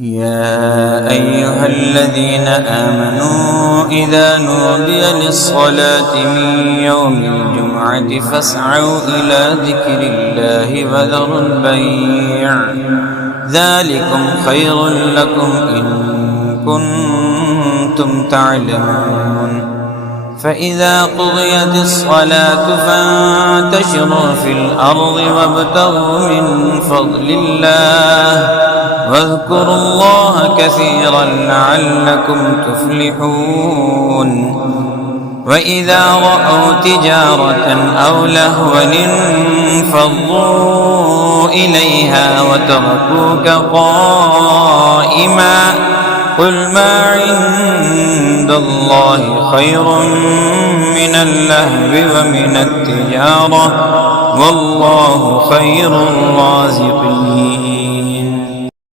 يا أيها الذين آمنوا إذا نودي للصلاة من يوم الجمعة فاسعوا إلى ذكر الله وذروا البيع ذلكم خير لكم إن كنتم تعلمون. فإذا قضيت الصلاة فانتشروا في الأرض وابتغوا من فضل الله واذكروا الله كثيرا لعلكم تفلحون. وإذا رأوا تجارة أو لهوا انفضوا إليها وتركوك قائما قل ما عند الله خير من اللهو ومن التجارة والله خير الرازقين.